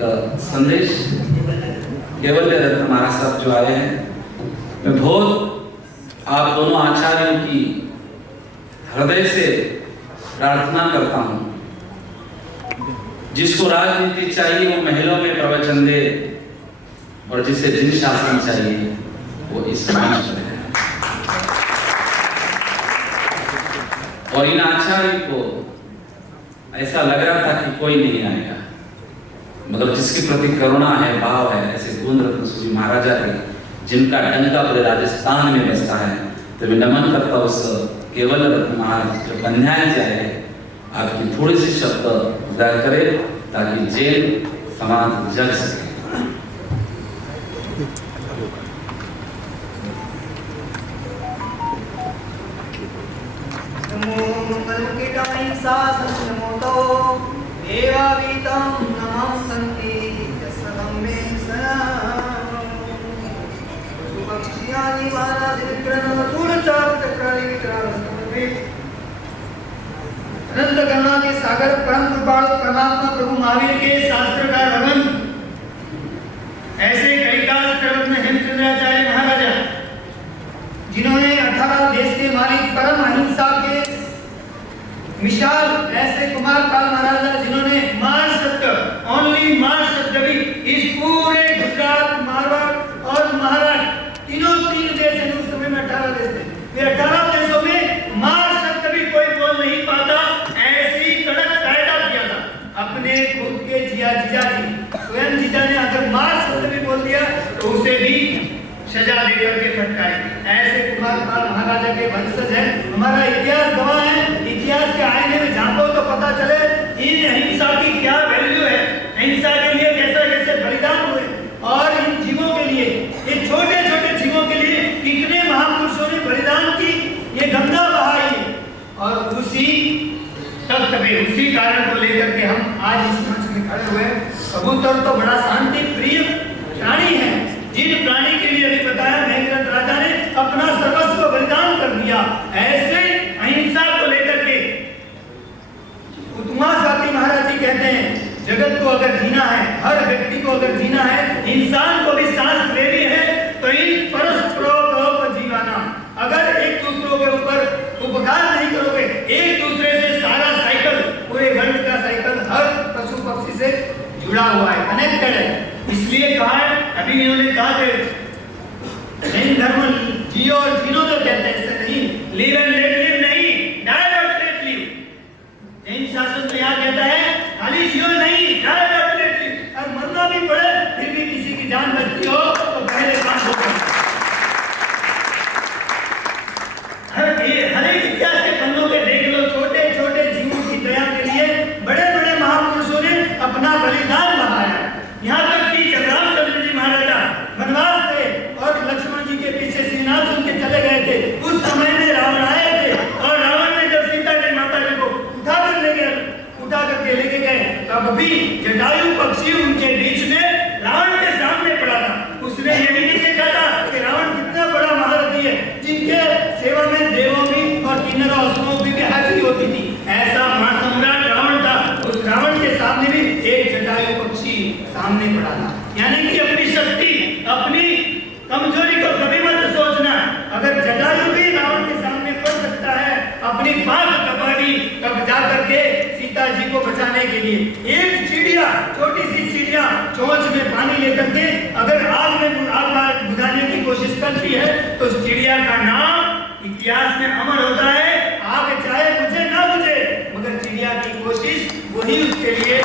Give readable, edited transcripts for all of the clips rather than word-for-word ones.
एक संदेश केवल्य रत्न महाराज साहब जो आए हैं, मैं बहुत आप दोनों आचार्यों की हृदय से प्रार्थना करता हूं, जिसको राजनीति चाहिए वो महलों में प्रवचन दे, और जिसे जिन शासन चाहिए वो इस मंच पर है। और इन आचार्य को ऐसा लग रहा था कि कोई नहीं आएगा, मगर जिसके प्रति करुणा है, भाव है, ऐसे गुण रत्न सूरी महाराजा के, जिनका डंका पूरे राजस्थान में बसता है, तो मैं नमन करता हूं उस केवल रत्न महाराज जो अन्याय जाए, आपकी थोड़ी सी शब्द उदार करे ताकि जैन समाज जग सके। अनंत करुणा के सागर परम कृपालु परमात्मा प्रभु महावीर के शास्त्र का रमन ऐसे कई काल प्रवत्न हेमचंद्राचार्य महाराजा, जिन्होंने 18 देश के मालिक परम अहिंसा के मिसाल ऐसे कुमार पाल महाराजा, जिन्होंने मार सत्य ओनली मार सत्य भी इस पूरे गुजरात मारवाड़ और महाराष्ट्र तीन देश हैं। उस समय में 18 देश थे, फिर 18 देशों में मार सत्य भी कोई बोल नहीं पाता, ऐसी कड़क कायदा किया था। अपने खुद के जीजा जी स्वयं जीजा ने अगर मार सत्य भी बोल दिया तो उसे भी सजा देकर के फटकाई। ऐसे कुमार पाल महाराजा के वंशज हैं। हमारा इतिहास गवाह है, इतिहास के आईने में झांको तो पता चले इन अहिंसा की क्या वैल्यू है, अहिंसा के लिए कैसे कैसे बलिदान हुए, और इन जीवों के लिए, ये छोटे छोटे जीवों के लिए कितने महापुरुषों ने बलिदान की, ये गंगा बहाई। और उसी तत्व में, उसी कारण को लेकर के हम आज इस मंच में खड़े हुए। कबूतर तो बड़ा शांति प्रिय प्राणी है, जिन प्राणी के लिए अभी बताया मेघनाथ राजा ने अपना सर्वस्व बलिदान कर दिया, ऐसे अहिंसा को लेकर के उत्तमा स्वाति महाराज जी कहते हैं, जगत को अगर जीना है, हर व्यक्ति को अगर जीना है, इंसान को भी सांस लेनी है, तो इन परस्परोपकार जीवाना। अगर एक दूसरों के ऊपर उपकार नहीं करोगे, एक दूसरे से सारा साइकिल, पूरे वर्ल्ड का साइकिल हर पशु पक्षी से जुड़ा हुआ है, कनेक्टेड है। इसलिए कहा है, अभी इन्होंने कहा कि जैन धर्म जियो और जीनो तो कहते हैं, ऐसे नहीं, लिव एंड लेट लिव नहीं, डाई और लेट लिव। जैन शासन तो यहाँ कहता है खाली जियो नहीं, डाई और लेट लिव, और मरना भी पड़े फिर भी किसी की जान बचती हो तो पहले काम होगा। हर एक इतिहास के पन्नों पे देख लो, छोटे छोटे जीवों की दया के लिए बड़े बड़े महापुरुषों ने अपना बलिदान बहाया। यहाँ तक कि जब रामचंद्र जी महाराजा वनवास थे और लक्ष्मण जी के पीछे श्रीनाथ सुन के चले गए थे, उस समय में रावण आए थे, और रावण ने जब सीता जी माता जी को उठा करके लेके गए, तब भी जटायु पक्षी उनके बीच में रावण के सामने पड़ा था। उसने यही नहीं देखा था कि रावण कितना बड़ा महारथी है, जिनके सेवा में देवों की और किन्नर और असुरों की भी हाजिरी होती थी। ऐसा महासम्राट रावण था, उस रावण के सामने भी एक जटायु पक्षी सामने पड़ा था। यानी कि अपनी शक्ति, अपनी कमजोरी को कभी मत सोचना। अगर जटायु भी रावण के सामने पड़ सकता है अपनी बात कबाड़ी, तब जाकर के सीता जी को बचाने के लिए एक चिड़िया, छोटी सी चिड़िया चोंच में पानी लेकर के अगर आग बुझाने की कोशिश करती है, तो उस चिड़िया का नाम इतिहास में अमर होता है। आग चाहे बुझे ना बुझे, मगर चिड़िया की कोशिश वही उसके लिए।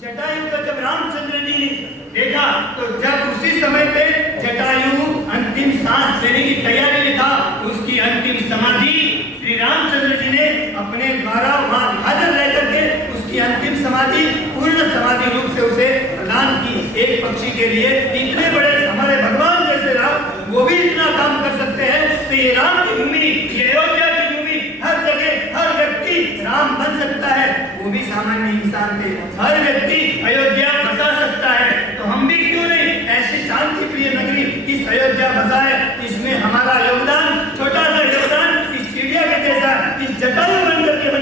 जटायु को जब रामचंद्र जी ने देखा, तो जब उसी समय पे जटायु अंतिम सांस लेने की तैयारी में था, उसकी अंतिम समाधि श्री रामचंद्र जी ने अपने द्वारा वहां हाजिर रह करके उसकी अंतिम समाधि पूर्ण समाधि रूप से उसे प्रदान की। एक पक्षी के लिए इतने बड़े हमारे भगवान जैसे राम, वो भी इतना काम कर सकते हैं। तो ये राम की भूमि, ये अयोध्या की भूमि, हर जगह हर व्यक्ति राम बन सकता है। वो भी सामान्य इंसान थे, हर व्यक्ति अयोध्या बसा सकता है। तो हम भी क्यों नहीं ऐसी शांति प्रिय नगरी इस अयोध्या बसाए। इसमें हमारा योगदान, छोटा सा योगदान, इस चिड़िया के जैसा, इस जटायु बनकर के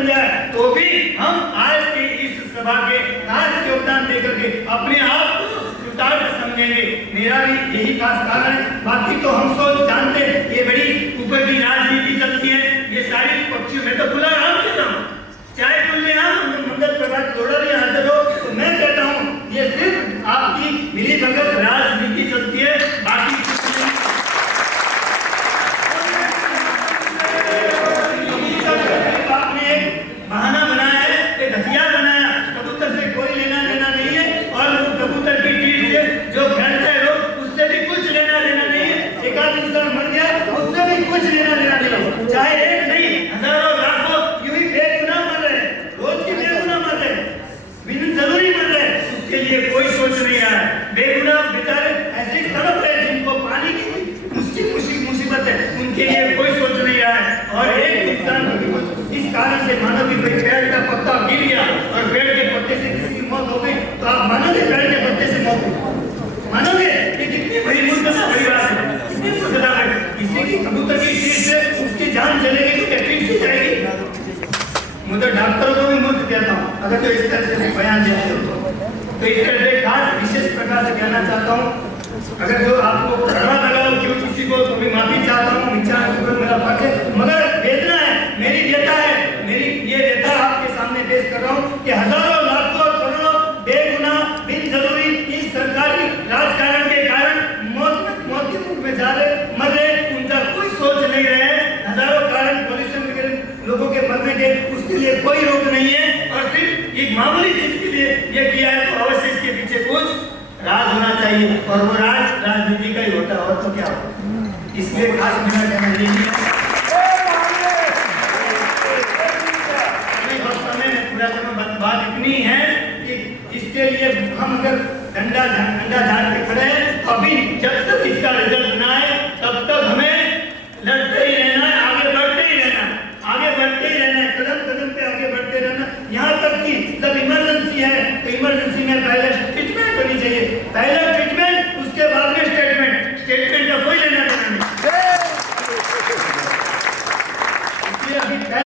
योगदान देकर के अपने आप को कृतार्थ समझेंगे। मेरा भी यही खास कारण है। बाकी तो हम सोच जानते हैं ये बड़ी ऊपर की राजनीति चलती है, ये सारी पक्षियों में तो खुला राम के नाम चाहे खुलेआम मंगल प्रभात थोड़ा भी हाजिर हो, तो मैं कहता हूँ ये सिर्फ आपकी मिली भगत राजनीति चलती है, बाकी आपने एक बहाना बनाया है, एक हथियार बनाया। कबूतर से कोई लेना देना नहीं है और कबूतर की टीट से जो फैलते हैं लोग उससे भी कुछ लेना देना नहीं है। एक आध इंसान मर गया उससे भी कुछ लेना देना नहीं है, चाहे एक नहीं हजारों लाखों यूं ही बेगुनाह मर रहे हैं, रोज की बेगुनाह मर रहे हैं, बिन जरूरी मर रहे हैं, उसके लिए कोई सोच नहीं रहा है। बेगुनाह बेचारे ऐसे तड़प रहे हैं जिनको पानी की मुसीबत है, उनके लिए कोई सोच नहीं रहा है। और एक इंसान इस कारण से मानो कि कोई पेड़ का पत्ता गिर गया और पेड़ के पत्ते से किसी की मौत हो गई, तो आप मानोगे पेड़ के पत्ते से मौत हुई? मानोगे? ये कितनी बड़ी मूर्खता बड़ी बात है, कितनी मूर्खता है। किसी की कबूतर की टीट से उसकी जान चलेगी तो क्या टीट से जाएगी? मुझे डॉक्टरों को भी मूर्ख कहता हूँ अगर तो इस तरह से बयान देते हो तो इस तरह से खास विशेष प्रकार से कहना चाहता हूँ। अगर जो आपको खड़ा लगा हो क्यों किसी को तो मैं माफी चाहता हूँ, विचार मेरा फर्ज है, मगर वेदना है, मेरी व्यथा है, मेरी ये व्यथा आपके सामने पेश कर रहा हूँ कि हजारों लाखों करोड़ों बेगुनाह बिन जरूरी इस सरकारी राजकारण के कारण मौत के मुख में जा रहे मर रहे, उनका कोई सोच नहीं रहे। हजारों कारण पॉल्यूशन वगैरह लोगों के मरने के, उसके लिए कोई रोक नहीं है और सिर्फ एक मामूली चीज के लिए ये किया है, तो अवश्य इसके पीछे कुछ राज होना चाहिए और वो राज राजनीति का ही होता है और तो क्या होता। इसलिए खास मेरा कहना यही है बात इतनी है कि इसके लिए हम अगर डंडा झाड़ के खड़े हैं तो अभी जब तक इसका रिजल्ट ना आए तब तक हमें लड़ते ही रहना है, आगे बढ़ते ही रहना है, आगे बढ़ते ही रहना है, कदम कदम पे आगे बढ़ते रहना। यहाँ तक कि जब इमरजेंसी है तो इमरजेंसी में पहले